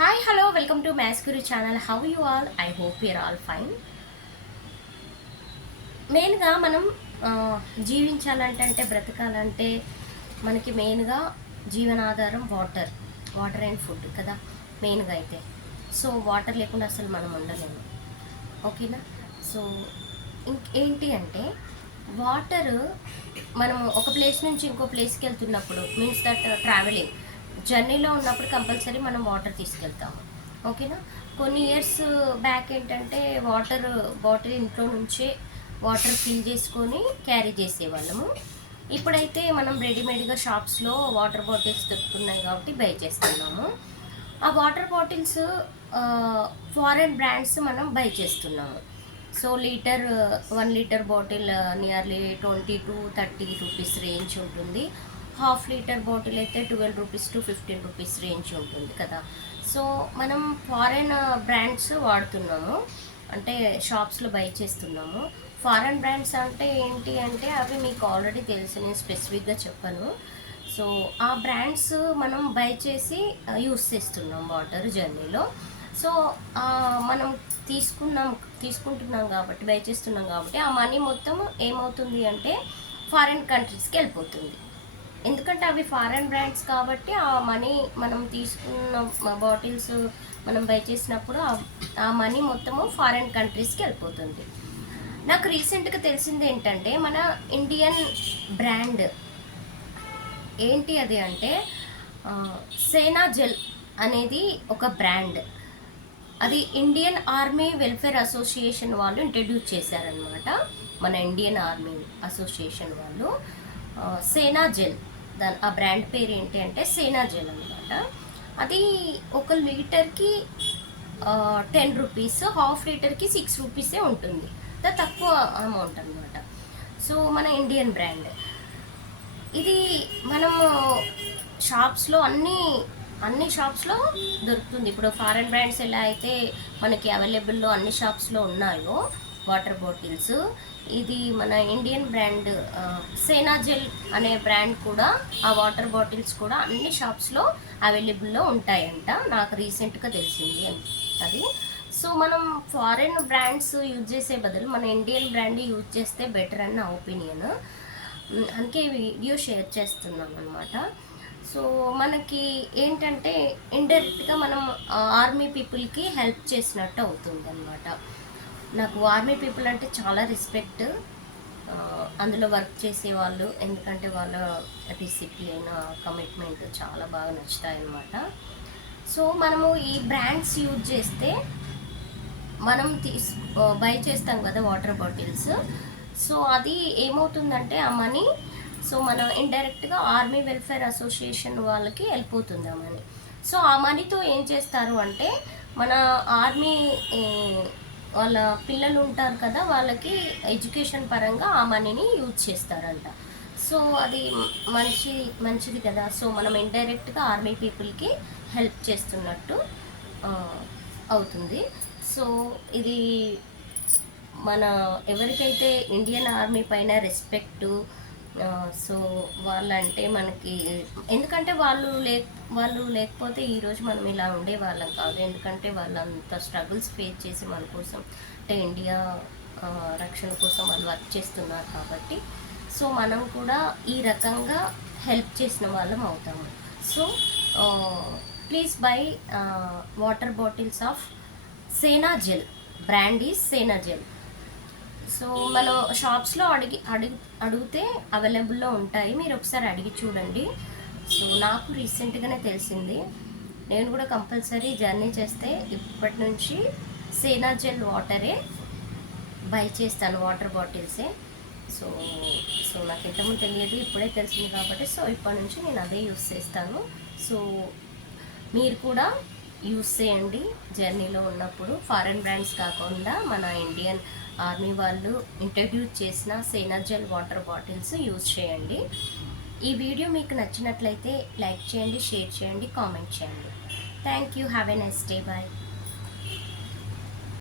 Hi, hello, welcome to Mass Guru channel. How you all? I hope you're all fine. మెయిన్గా మనం జీవించాలంటే బ్రతకాలంటే మనకి మెయిన్గా జీవనాధారం వాటర్ అండ్ ఫుడ్ కదా మెయిన్గా అయితే. సో వాటర్ లేకుండా అసలు మనం ఉండలేము, ఓకేనా. సో ఇంకేంటి అంటే వాటర్ మనం ఒక ప్లేస్ నుంచి ఇంకో ప్లేస్కి వెళ్తున్నప్పుడు మీన్స్ దట్ ట్రావెలింగ్ జర్నీలో ఉన్నప్పుడు కంపల్సరీ మనం వాటర్ తీసుకెళ్తాము, ఓకేనా. కొన్ని ఇయర్స్ బ్యాక్ ఏంటంటే వాటర్ బాటిల్ ఇంట్లో నుంచే వాటర్ ఫిల్ చేసుకొని క్యారీ చేసేవాళ్ళము. ఇప్పుడైతే మనం రెడీమేడ్గా షాప్స్లో వాటర్ బాటిల్స్ దొరుకుతున్నాయి కాబట్టి బై చేస్తున్నాము. ఆ వాటర్ బాటిల్స్ ఫారెన్ బ్రాండ్స్ మనం బై చేస్తున్నాము. So 1 litre bottle nearly 20 to 30 rupees range ఉంటుంది. హాఫ్ లీటర్ బాటిల్ అయితే 12 రూపీస్ టు 15 రూపీస్ రేంజ్ ఉంటుంది కదా. సో మనం ఫారెన్ బ్రాండ్స్ వాడుతున్నాము, అంటే షాప్స్లో బై చేస్తున్నాము. ఫారెన్ బ్రాండ్స్ అంటే ఏంటి అంటే అవి మీకు ఆల్రెడీ తెలుసు, నేను స్పెసిఫిక్గా చెప్పాను. సో ఆ బ్రాండ్స్ మనం బై చేసి యూస్ చేస్తున్నాం వాటర్ జర్నీలో. సో మనం తీసుకుంటున్నాం కాబట్టి బై చేస్తున్నాం కాబట్టి ఆ మనీ మొత్తం ఏమవుతుంది అంటే ఫారెన్ కంట్రీస్కి వెళ్ళిపోతుంది. ఎందుకంటే అవి ఫారెన్ బ్రాండ్స్ కాబట్టి ఆ మనీ మనం తీసుకున్న బాటిల్స్ మనం బై చేసినప్పుడు ఆ మనీ మొత్తము ఫారెన్ కంట్రీస్కి వెళ్ళిపోతుంది. నాకు రీసెంట్గా తెలిసింది ఏంటంటే మన ఇండియన్ బ్రాండ్ ఏంటి అది అంటే సేనా జెల్ అనేది ఒక బ్రాండ్. అది ఇండియన్ ఆర్మీ వెల్ఫేర్ అసోసియేషన్ వాళ్ళు ఇంట్రడ్యూస్ చేశారనమాట. మన ఇండియన్ ఆర్మీ అసోసియేషన్ వాళ్ళు సేనా జెల్, ఆ బ్రాండ్ పేరు ఏంటి అంటే సేనా జెల్ అనమాట. అది 1 లీటర్కి 10 రూపీస్, హాఫ్ లీటర్కి 6 రూపీసే ఉంటుంది, తక్కువ అమౌంట్ అనమాట. సో మన ఇండియన్ బ్రాండ్ ఇది మనము షాప్స్లో అన్ని షాప్స్లో దొరుకుతుంది. ఇప్పుడు ఫారెన్ బ్రాండ్స్ ఎలా అయితే మనకి అవైలబుల్లో అన్ని షాప్స్లో ఉన్నాయో వాటర్ బాటిల్స్, ఇది మన ఇండియన్ బ్రాండ్ సేనా జెల్ అనే బ్రాండ్ కూడా ఆ వాటర్ బాటిల్స్ కూడా అన్ని షాప్స్లో అవైలబుల్లో ఉంటాయంట. నాకు రీసెంట్గా తెలిసింది అది. సో మనం ఫారెన్ బ్రాండ్స్ యూజ్ చేసే బదులు మన ఇండియన్ బ్రాండ్ యూజ్ చేస్తే బెటర్ అని నా ఒపీనియన్. అందుకే వీడియో షేర్ చేస్తున్నాం అనమాట. సో మనకి ఏంటంటే ఇండైరెక్ట్గా మనం ఆర్మీ పీపుల్కి హెల్ప్ చేసినట్టు అవుతుంది అనమాట. నాకు ఆర్మీ పీపుల్ అంటే చాలా రెస్పెక్ట్, అందులో వర్క్ చేసేవాళ్ళు, ఎందుకంటే వాళ్ళ డిసిప్లిన్ కమిట్మెంట్ చాలా బాగా నచ్చుతాయి అన్నమాట. సో మనము ఈ బ్రాండ్స్ యూజ్ చేస్తే మనం బై చేస్తాం కదా వాటర్ బాటిల్స్. సో అది ఏమవుతుందంటే ఆ మనీ సో మన ఇండైరెక్ట్గా ఆర్మీ వెల్ఫేర్ అసోసియేషన్ వాళ్ళకి వెళ్ళిపోతుంది ఆ మనీ. సో ఆ మనీతో ఏం చేస్తారు అంటే మన ఆర్మీ వాళ్ళ పిల్లలు ఉంటారు కదా, వాళ్ళకి ఎడ్యుకేషన్ పరంగా ఆ మనీని యూజ్ చేస్తారంట. సో అది మంచిది కదా. సో మనం ఇండైరెక్ట్గా ఆర్మీ పీపుల్కి హెల్ప్ చేస్తున్నట్టు అవుతుంది. సో ఇది మన ఎవరికైతే ఇండియన్ ఆర్మీ పైన రెస్పెక్టు, సో వాళ్ళంటే మనకి ఎందుకంటే వాళ్ళు లేకపోతే ఈరోజు మనం ఇలా ఉండేవాళ్ళం కాదు. ఎందుకంటే వాళ్ళంత స్ట్రగుల్స్ ఫేస్ చేసి మన కోసం అంటే ఇండియా రక్షణ కోసం వాళ్ళు వర్క్ చేస్తున్నారు కాబట్టి సో మనం కూడా ఈ రకంగా హెల్ప్ చేసిన వాళ్ళం అవుతాము. So please by water bottles of సేనా జెల్, బ్రాండ్ ఈజ్ సేనా జెల్. సో మనం షాప్స్లో అడిగితే అవైలబుల్లో ఉంటాయి, మీరు ఒకసారి అడిగి చూడండి. సో నాకు రీసెంట్గానే తెలిసింది, నేను కూడా కంపల్సరీ జర్నీ చేస్తే ఇప్పటి నుంచి సేనా జెల్ వాటరే బై చేస్తాను, వాటర్ బాటిల్సే. సో సో నాకు ఇంతకుముందు తెలియదు, ఇప్పుడే తెలిసింది కాబట్టి సో ఇప్పటి నుంచి నేను అదే యూస్ చేస్తాను. సో మీరు కూడా యూస్ చేయండి జర్నీలో ఉన్నప్పుడు. ఫారెన్ బ్రాండ్స్ కాకుండా మన ఇండియన్ ఆర్మీ వాళ్ళు ఇంట్రడ్యూస్ చేసిన సేనా జెల్ వాటర్ బాటిల్స్ యూజ్ చేయండి. ఈ వీడియో మీకు నచ్చినట్లయితే లైక్ చేయండి, షేర్ చేయండి, కామెంట్ చేయండి. Thank you. Have a nice day. Bye.